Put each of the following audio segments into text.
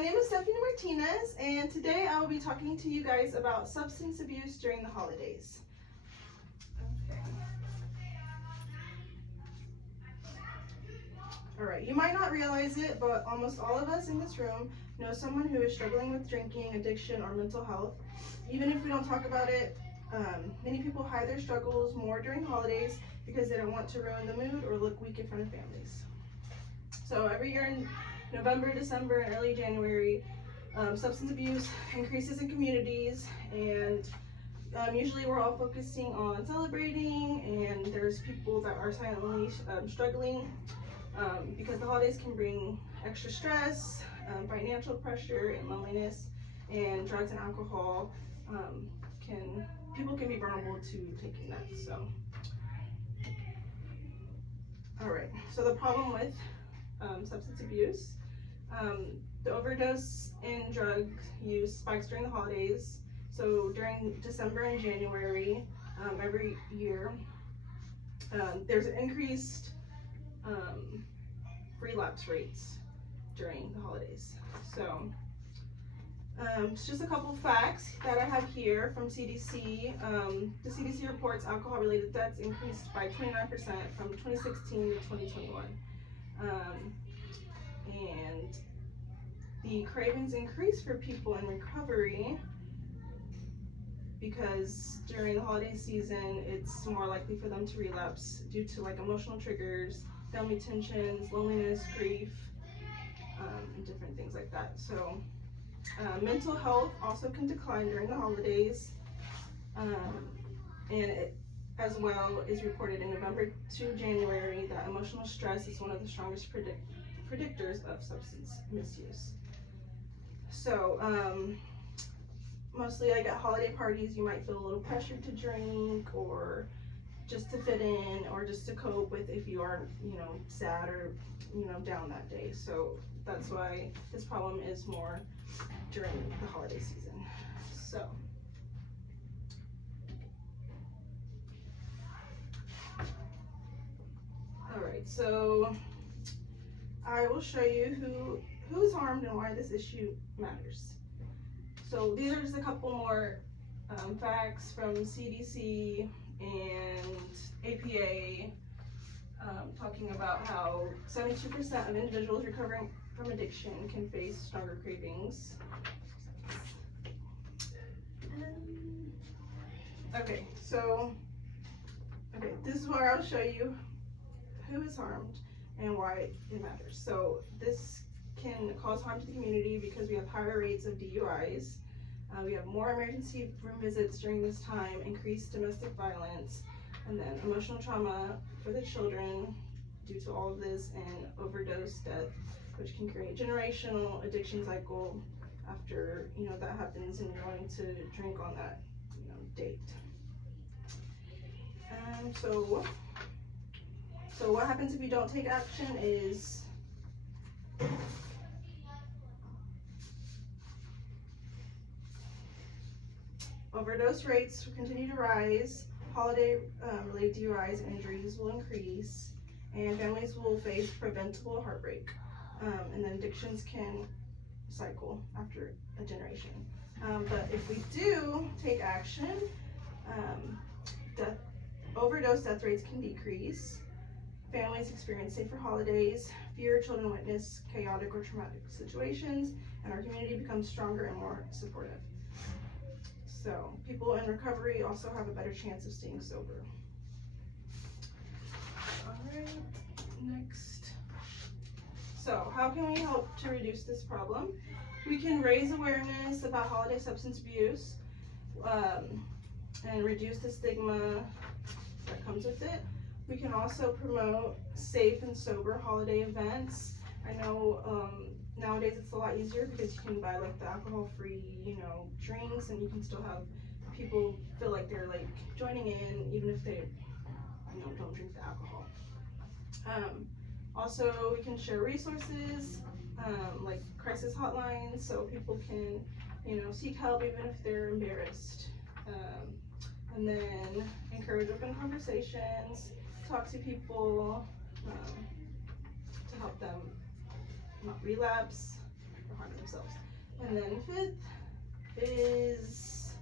my name is Stephanie Martinez, and today I will be talking to you guys about substance abuse during the holidays. Okay. Alright, you might not realize it, but almost all of us in this room know someone who is struggling with drinking, addiction, or mental health. Even if we don't talk about it, many people hide their struggles more during holidays because they don't want to ruin the mood or look weak in front of families. So every year in November, December, and early January, substance abuse increases in communities, and usually we're all focusing on celebrating, and there's people that are silently struggling because the holidays can bring extra stress, financial pressure, and loneliness, and drugs and alcohol people can be vulnerable to taking that. So, all right. So the problem with substance abuse, the overdose and drug use spikes during the holidays. So during December and January, every year, there's increased relapse rates during the holidays. So it's just a couple facts that I have here from CDC. The CDC reports alcohol-related deaths increased by 29% from 2016 to 2021. And the cravings increase for people in recovery because during the holiday season, it's more likely for them to relapse due to like emotional triggers, family tensions, loneliness, grief, and different things like that. So mental health also can decline during the holidays, and it as well is reported in November to January that emotional stress is one of the strongest predictors of substance misuse. So mostly like at holiday parties, you might feel a little pressure to drink, or just to fit in, or just to cope with if you are, sad or, down that day. So that's why this problem is more during the holiday season. So all right, so I will show you who's harmed and why this issue matters. So these are just a couple more facts from CDC and APA talking about how 72% of individuals recovering from addiction can face stronger cravings. Okay, this is where I'll show you who is harmed and why it matters. So this can cause harm to the community because we have higher rates of DUIs. We have more emergency room visits during this time, increased domestic violence, and then emotional trauma for the children due to all of this, and overdose death, which can create generational addiction cycle after that happens and you're wanting to drink on that date. So what happens if you don't take action is overdose rates will continue to rise, holiday related DUIs and injuries will increase, and families will face preventable heartbreak, and then addictions can cycle after a generation. But if we do take action, overdose death rates can decrease, families experience safer holidays, fewer children witness chaotic or traumatic situations, and our community becomes stronger and more supportive. So people in recovery also have a better chance of staying sober. All right, next. So how can we help to reduce this problem? We can raise awareness about holiday substance abuse and reduce the stigma that comes with it. We can also promote safe and sober holiday events. I know nowadays it's a lot easier because you can buy like the alcohol-free, drinks, and you can still have people feel like they're like joining in even if they, don't drink the alcohol. Also, we can share resources like crisis hotlines, so people can, seek help even if they're embarrassed. And then encourage open conversations, talk to people to help them not relapse harm themselves. And then 5th is,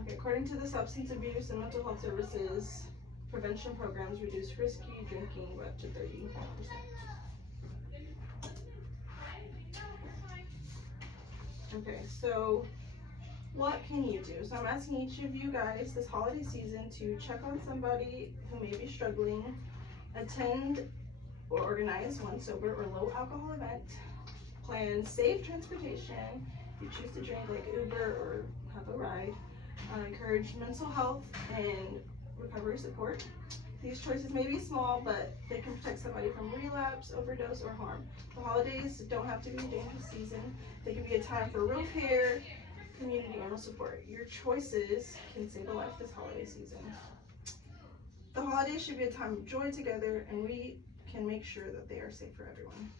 okay, according to the Substance Abuse and Mental Health Services, prevention programs reduce risky drinking by up to 30%. Okay, so what can you do? So I'm asking each of you guys this holiday season to check on somebody who may be struggling, attend or organize one sober or low alcohol event, plan safe transportation, if you choose to drink like Uber or have a ride, encourage mental health and recovery support. These choices may be small, but they can protect somebody from relapse, overdose, or harm. The holidays don't have to be a dangerous season. They can be a time for real care, community, and support. Your choices can save a life this holiday season. The holidays should be a time of joy together, and we can make sure that they are safe for everyone.